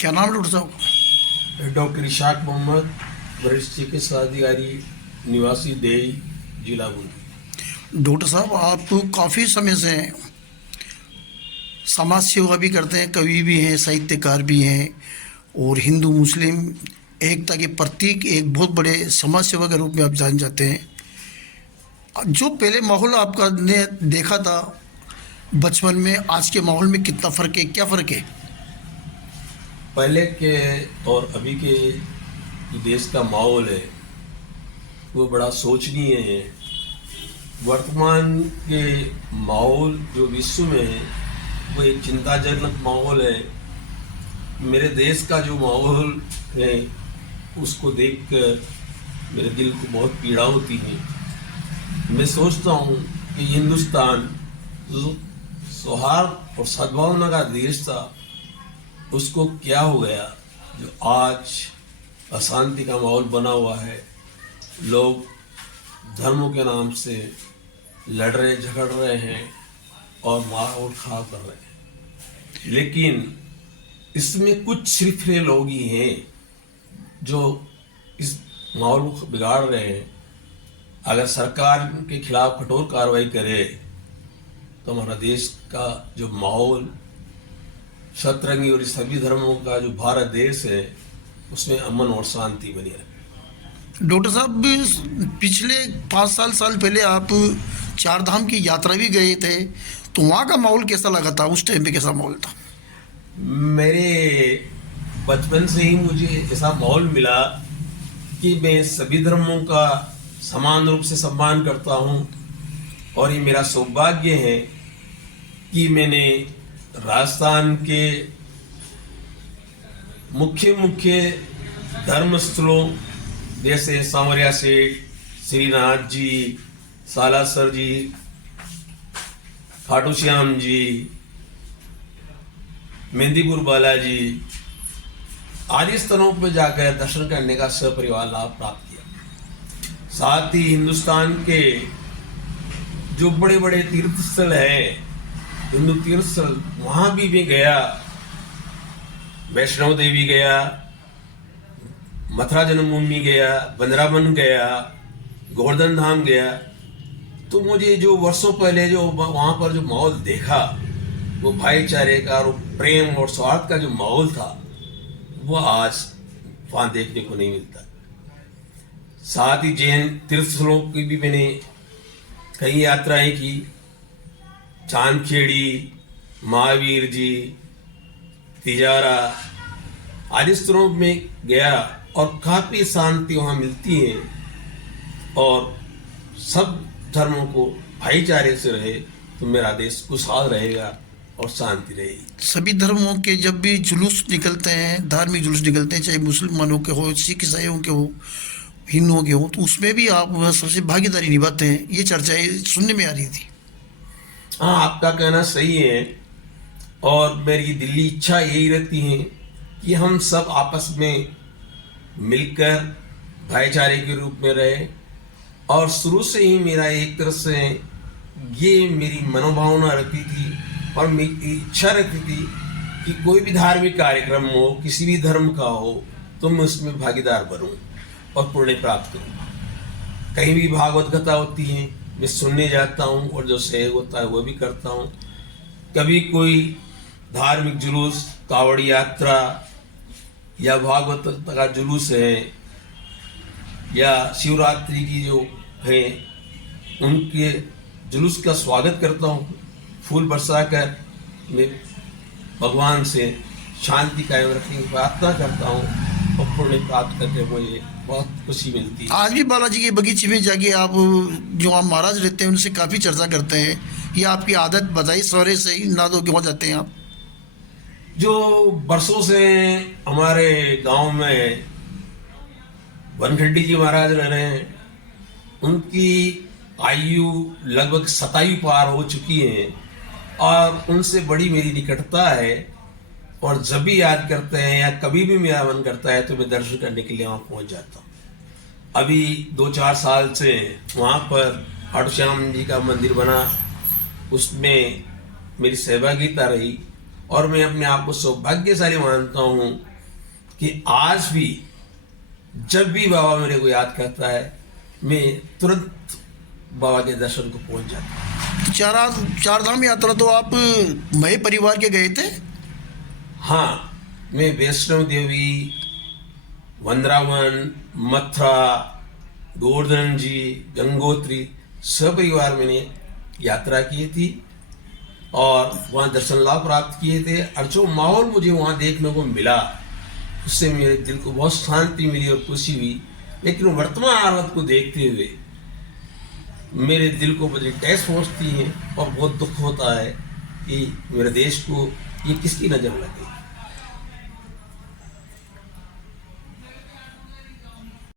क्या नाम है डॉक्टर साहब? डॉक्टर इशाक मोहम्मद, वरिष्ठ चिकित्सा अधिकारी, निवासी देई, जिला बूंदी। डॉक्टर साहब, आप काफ़ी समय से समाज सेवा भी करते हैं, कवि भी हैं, साहित्यकार भी हैं और हिंदू मुस्लिम एकता के प्रतीक एक बहुत बड़े समाज सेवा के रूप में आप जान जाते हैं। जो पहले माहौल आपका ने देखा था बचपन में, आज के माहौल में कितना फ़र्क है, क्या फ़र्क है? पहले के और अभी के जो देश का माहौल है वो बड़ा शोचनीय है। वर्तमान के माहौल जो विश्व में है वो एक चिंताजनक माहौल है। मेरे देश का जो माहौल है उसको देखकर मेरे दिल को बहुत पीड़ा होती है। मैं सोचता हूँ कि हिंदुस्तान जो सौहार्द और सद्भावना का देश था उसको क्या हो गया जो आज अशांति का माहौल बना हुआ है। लोग धर्मों के नाम से लड़ रहे, झगड़ रहे हैं और माहौल खराब कर रहे हैं। लेकिन इसमें कुछ सिरफिरे लोग ही हैं जो इस माहौल को बिगाड़ रहे हैं। अगर सरकार के खिलाफ कठोर कार्रवाई करे तो हमारा देश का जो माहौल सतरंगी और सभी धर्मों का जो भारत देश है उसमें अमन और शांति बनी रहे। डॉक्टर साहब, पिछले 5 साल पहले आप चार धाम की यात्रा भी गए थे, तो वहाँ का माहौल कैसा लगा था? उस टाइम पे कैसा माहौल था? मेरे बचपन से ही मुझे ऐसा माहौल मिला कि मैं सभी धर्मों का समान रूप से सम्मान करता हूँ और ये मेरा सौभाग्य है कि मैंने राजस्थान के मुख्य धर्म स्थलों जैसे सांवरिया सेठ, श्रीनाथ जी, सालासर जी, खाटू श्याम जी, मेहंदीपुर बालाजी आदि स्थलों पर जाकर दर्शन करने का सपरिवार लाभ प्राप्त किया। साथ ही हिंदुस्तान के जो बड़े बड़े तीर्थ स्थल हैं, हिंदू तीर्थ स्थल, वहां भी मैं गया। वैष्णो देवी गया, मथुरा जन्मभूमि गया, वृंदावन गया, गोवर्धन धाम गया। तो मुझे जो वर्षों पहले जो वहां पर जो माहौल देखा वो भाईचारे का और प्रेम और स्वार्थ का जो माहौल था वो आज वहां देखने को नहीं मिलता। साथ ही जैन तीर्थ स्थलों की भी मैंने कई यात्राएं की। चांदखेड़ी, महावीर जी, तिजारा आदि स्थलों में गया और काफी शांति वहां मिलती है और सब धर्मों को भाईचारे से रहे तो मेरा देश खुशहाल रहेगा और शांति रहेगी। सभी धर्मों के जब भी जुलूस निकलते हैं, धार्मिक जुलूस निकलते हैं, चाहे मुसलमानों के हो, सिख ईसाइयों के हो, हिंदुओं के हो, तो उसमें भी आप सबसे भागीदारी निभाते हैं। ये चर्चाएं सुनने में आ रही थी। हाँ, आपका कहना सही है और मेरी दिली इच्छा यही रहती है कि हम सब आपस में मिलकर भाईचारे के रूप में रहे। और शुरू से ही मेरा एक तरह से ये मेरी मनोभावना रहती थी और मेरी इच्छा रहती थी कि कोई भी धार्मिक कार्यक्रम हो, किसी भी धर्म का हो, तो मैं उसमें भागीदार बनूं और पुण्य प्राप्त करूं। कहीं भी भागवत कथा होती है मैं सुनने जाता हूँ और जो सहयोग होता है वो भी करता हूँ। कभी कोई धार्मिक जुलूस, कावड़ यात्रा या भागवत का जुलूस है या शिवरात्रि की जो है उनके जुलूस का स्वागत करता हूँ। फूल बरसाकर मैं भगवान से शांति कायम रखने की प्रार्थना करता हूँ और पुण्य प्राप्त करके मुझे बहुत खुशी मिलती है। आज भी बालाजी के बगीचे में जाके आप जो आप महाराज रहते हैं उनसे काफ़ी चर्चा करते हैं। ये आपकी आदत बताई, सवेरे से ही नहा धो के वहाँ जाते हैं आप? जो बरसों से हमारे गांव में वनखंडी जी महाराज रह रहे हैं, उनकी आयु लगभग 27 पार हो चुकी है और उनसे बड़ी मेरी निकटता है। और जब भी याद करते हैं या कभी भी मेरा मन करता है तो मैं दर्शन करने के लिए वहाँ पहुँच जाता हूँ। अभी 2-4 साल से वहाँ पर खाटू श्याम जी का मंदिर बना, उसमें मेरी सहभागिता रही और मैं अपने आप को सौभाग्यशाली मानता हूँ कि आज भी जब भी बाबा मेरे को याद करता है मैं तुरंत बाबा के दर्शन को पहुंच जाता हूँ। चार धाम यात्रा तो आप मय परिवार के गए थे? हाँ, मैं वैष्णव देवी, वृंदावन, मथुरा, गोवर्धन जी, गंगोत्री सपरिवार मैंने यात्रा की थी और वहाँ दर्शन लाभ प्राप्त किए थे। और जो माहौल मुझे वहाँ देखने को मिला उससे मेरे दिल को बहुत शांति मिली और खुशी हुई। लेकिन वर्तमान हालत को देखते हुए मेरे दिल को बड़ी ठेस पहुँचती है और बहुत दुख होता है कि मेरे देश को ये किसकी नज़र लग गई।